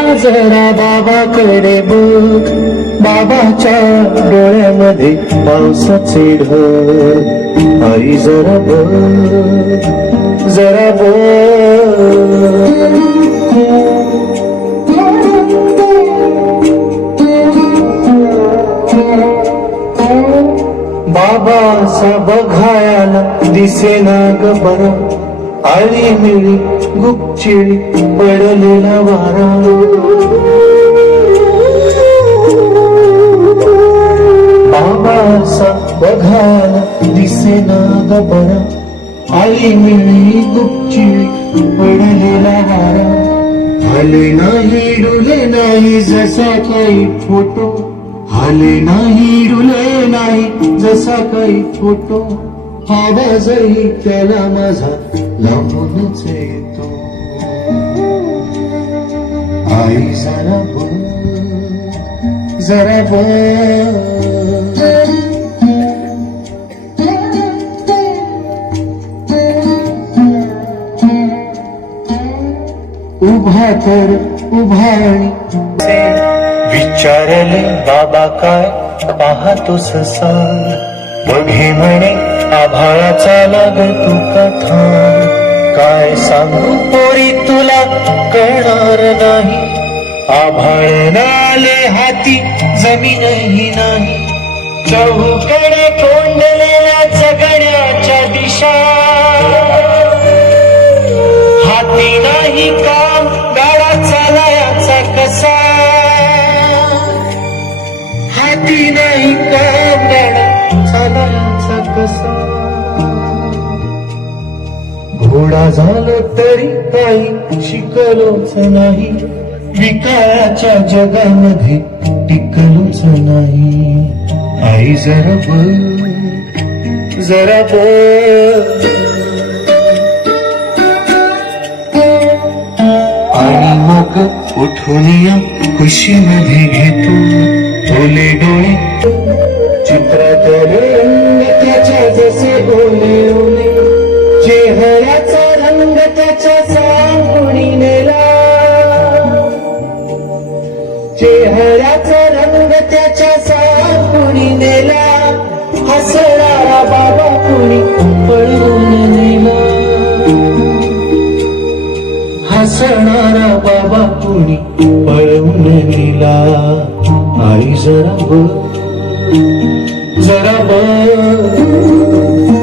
जरा बाबाकडे बघ बाबाच्या डोळ्यामध्ये पावसाचे ढग आई जरा बघ जरा बघ बाबाचा बघायला दिसेना ग बरा। आळी मिळी गुपचिळी पडलेला वारा बाबासा बघायला दिसेना ग बरा आळी मिळी गुपचिळी पडलेला वारा हले नाही डुले नाही जसा काही फोटो. हले नाही डुले नाही जसा काही फोटो. आवाज त्याला माझा लांबूनच येतो. आई जरा बोल जरा बोल. उभा तर उभा विचारले बाबा काय पाहतोस सर? बघे म्हणे आभाळाचा लाग तू कथा काय सांगू पोरी तुला? कळणार नाही. आभाळ आले हाती जमीनही नाही. चौकडे कोंडलेला मोठा झालो तरी काही शिकलोच नाही. विकाराच्या जगामध्ये टिकलोच नाही. आई जरा बोल जरा बोल. आणि मग उठून या खुशीमध्ये घेतो ओले डोळे. चित्रात रंग त्याच्या जसे त्याच्या साथ कुणी नेला. हसणारा बाबा कुणी पळून नेला. हसणारा बाबा कुणी पळून नेला. आई जरा बघ बघ.